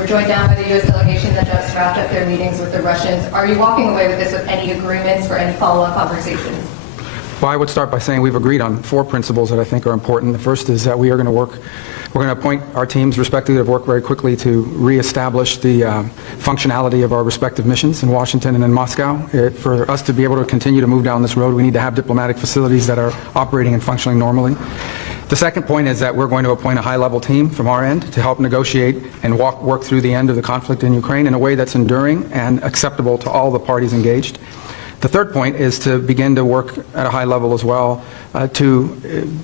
We're joined down by the U.S. delegation that just wrapped up their meetings with the Russians. Are you walking away with this with any agreements for any follow-up conversations? Well, I would start by saying we've agreed on 4 principles that I think are important. The first is that we're going to appoint our teams respectively to work very quickly to reestablish the functionality of our respective missions in Washington and in Moscow. For us to be able to continue to move down this road, we need to have diplomatic facilities that are operating and functioning normally. The second point is that we're going to appoint a high-level team from our end to help negotiate and work through the end of the conflict in Ukraine in a way that's enduring and acceptable to all the parties engaged. The third point is to begin to work at a high level as well, to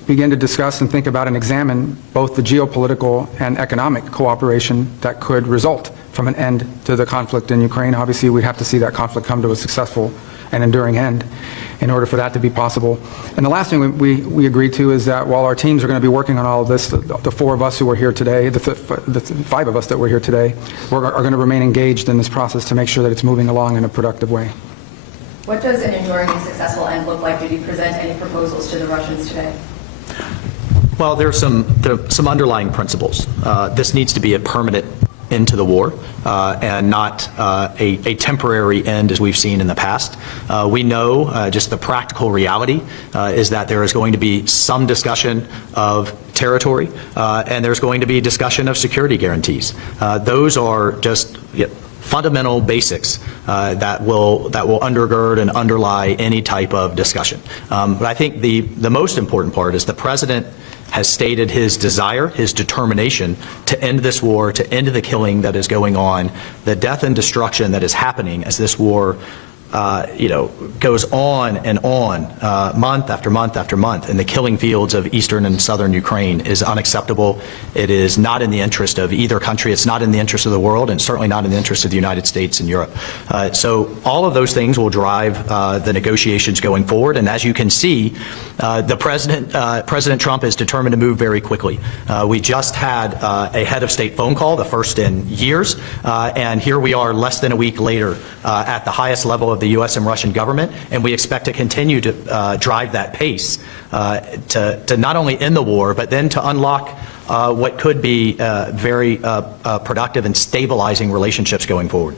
begin to discuss and think about and examine both the geopolitical and economic cooperation that could result from an end to the conflict in Ukraine. Obviously, we'd have to see that conflict come to a successful and enduring end in order for that to be possible. And the last thing we agreed to is that while our teams are going to be working on all of this, the 4 of us who are here today, the 5 of us that were here today, are going to remain engaged in this process to make sure that it's moving along in a productive way. What does an enduring and successful end look like? Did you present any proposals to the Russians today? Well, there are some underlying principles. This needs to be a permanent end to the war and not a temporary end as we've seen in the past. We know just the practical reality is that there is going to be some discussion of territory and there's going to be discussion of security guarantees. Those are just fundamental basics that will undergird and underlie any type of discussion. But I think the most important part is the President has stated his desire, his determination to end this war, to end the killing that is going on, the death and destruction that is happening as this war goes on and on, month after month after month, and the killing fields of eastern and southern Ukraine is unacceptable. It is not in the interest of either country. It's not in the interest of the world, and certainly not in the interest of the United States and Europe. So all of those things will drive the negotiations going forward. And as you can see, President Trump is determined to move very quickly. We just had a head of state phone call, the first in years, and here we are less than a week later at the highest level of the U.S. and Russian government, and we expect to continue to drive that pace to not only end the war, but then to unlock what could be very productive and stabilizing relationships going forward.